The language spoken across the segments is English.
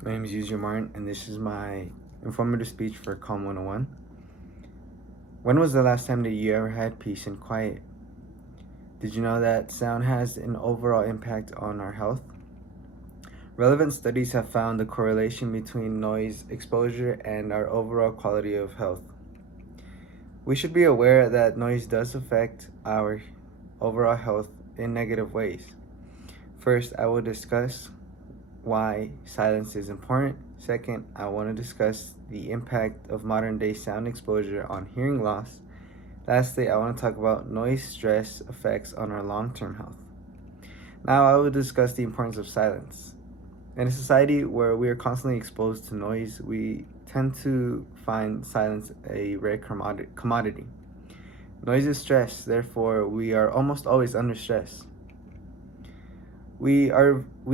My name is Uzier Martin, and this is my informative speech for Calm 101. When was the last time that you ever had peace and quiet? Did you know that sound has an overall impact on our health? Relevant studies have found a correlation between noise exposure and our overall quality of health. We should be aware that noise does affect our overall health in negative ways. First, I will discuss why silence is important. Second, I want to discuss the impact of modern day sound exposure on hearing loss. Lastly, I want to talk about noise stress effects on our long term health. Now, I will discuss the importance of silence. In a society where we are constantly exposed to noise, we tend to find silence a rare commodity. Noise is stress, therefore, we are almost always under stress. We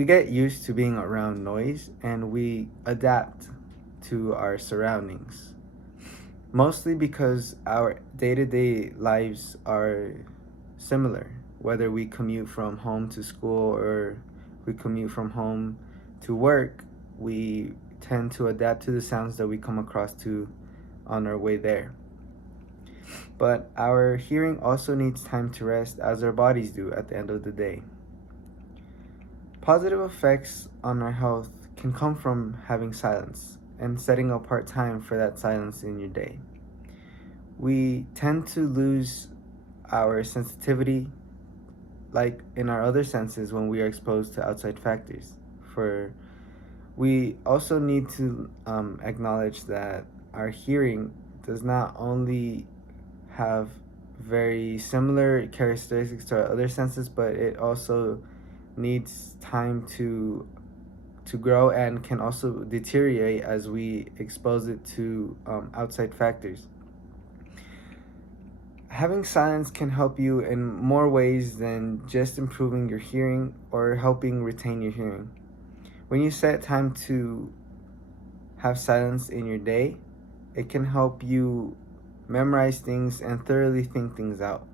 get used to being around noise and we adapt to our surroundings, mostly because our day-to-day lives are similar, whether we commute from home to school or we commute from home to work. We tend to adapt to the sounds that we come across to on our way there. But our hearing also needs time to rest, as our bodies do at the end of the day. Positive effects on our health can come from having silence and setting apart time for that silence in your day. We tend to lose our sensitivity, like in our other senses, when we are exposed to outside factors. We also need to acknowledge that our hearing does not only have very similar characteristics to our other senses, but it also needs time to grow and can also deteriorate as we expose it to outside factors. Having silence can help you in more ways than just improving your hearing or helping retain your hearing. When you set time to have silence in your day, it can help you memorize things and thoroughly think things out.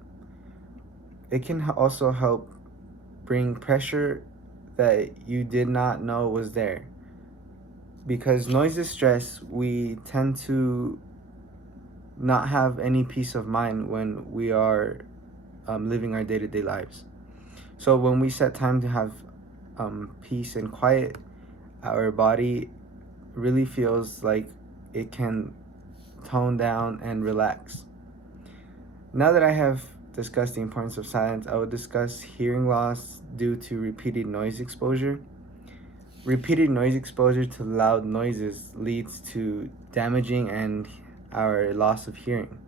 It can also help bring pressure that you did not know was there. Because noise is stress, we tend to not have any peace of mind when we are living our day-to-day lives. So when we set time to have peace and quiet, our body really feels like it can tone down and relax. Now that I have discussed the importance of silence, I will discuss hearing loss due to repeated noise exposure. Repeated noise exposure to loud noises leads to damaging and our loss of hearing.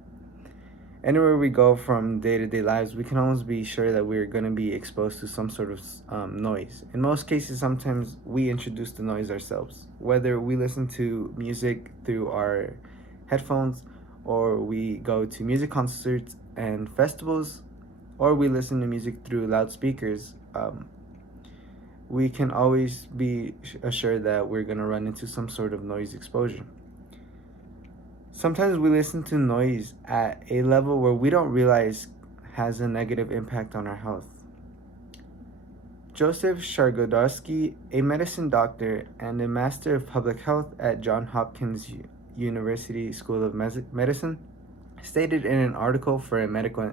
Anywhere we go from day-to-day lives, we can almost be sure that we're going to be exposed to some sort of noise. In most cases, sometimes we introduce the noise ourselves, whether we listen to music through our headphones, or we go to music concerts and festivals, or we listen to music through loudspeakers. We can always be assured that we're going to run into some sort of noise exposure. Sometimes we listen to noise at a level where we don't realize has a negative impact on our health. Joseph Shargodowski, a medicine doctor and a master of public health at Johns Hopkins University School of Medicine, stated in an article for a medical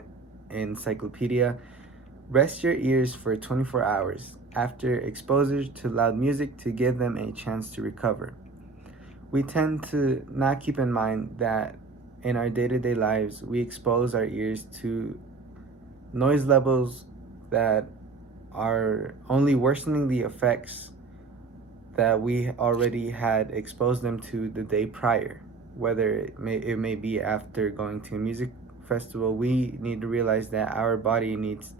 encyclopedia, "Rest your ears for 24 hours after exposure to loud music to give them a chance to recover." We tend to not keep in mind that in our day-to-day lives, we expose our ears to noise levels that are only worsening the effects that we already had exposed them to the day prior. Whether it may be after going to a music festival, we need to realize that our body needs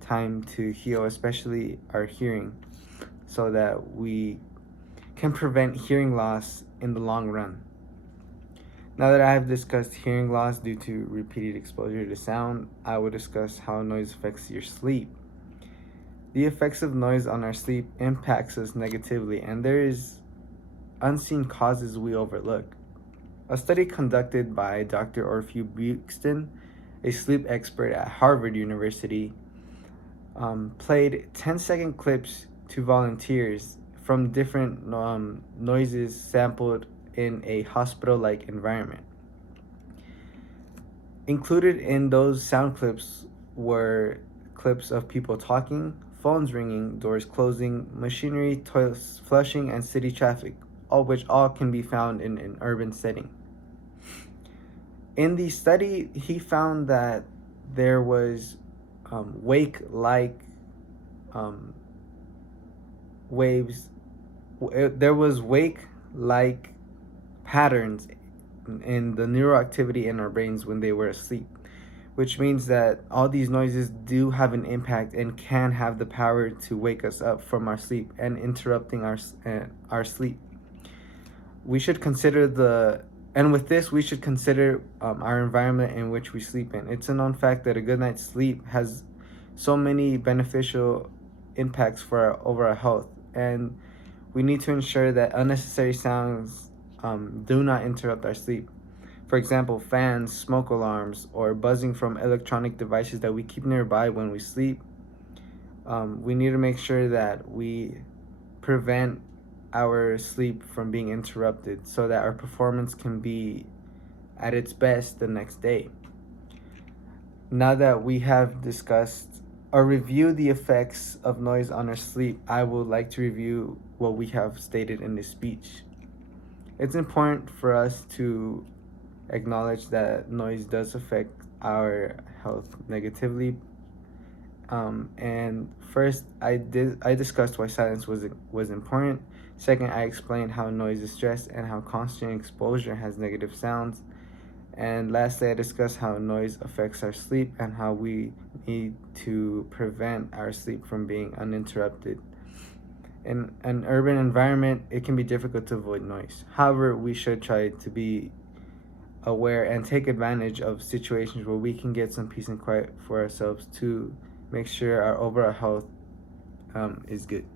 time to heal, especially our hearing, so that we can prevent hearing loss in the long run. Now that I have discussed hearing loss due to repeated exposure to sound, I will discuss how noise affects your sleep. The effects of noise on our sleep impacts us negatively, and there is unseen causes we overlook. A study conducted by Dr. Orphew Buxton, a sleep expert at Harvard University, played 10-second clips to volunteers from different noises sampled in a hospital-like environment. Included in those sound clips were clips of people talking, phones ringing, doors closing, machinery, toilets flushing, and city traffic, all can be found in an urban setting. In the study, he found that there was wake-like waves. There was wake-like patterns in the neuroactivity in our brains when they were asleep, which means that all these noises do have an impact and can have the power to wake us up from our sleep and interrupting our sleep. We should consider and with this, we should consider our environment in which we sleep in. It's a known fact that a good night's sleep has so many beneficial impacts for our health, and we need to ensure that unnecessary sounds do not interrupt our sleep. For example, fans, smoke alarms, or buzzing from electronic devices that we keep nearby when we sleep. We need to make sure that we prevent our sleep from being interrupted so that our performance can be at its best the next day. Now that we have discussed or reviewed the effects of noise on our sleep, I would like to review what we have stated in this speech. It's important for us to acknowledge that noise does affect our health negatively. And first, I discussed why silence was important. Second, I explained how noise is stress and how constant exposure has negative sounds. And lastly, I discussed how noise affects our sleep and how we need to prevent our sleep from being uninterrupted. In an urban environment, it can be difficult to avoid noise. However, we should try to be aware and take advantage of situations where we can get some peace and quiet for ourselves to make sure our overall health is good.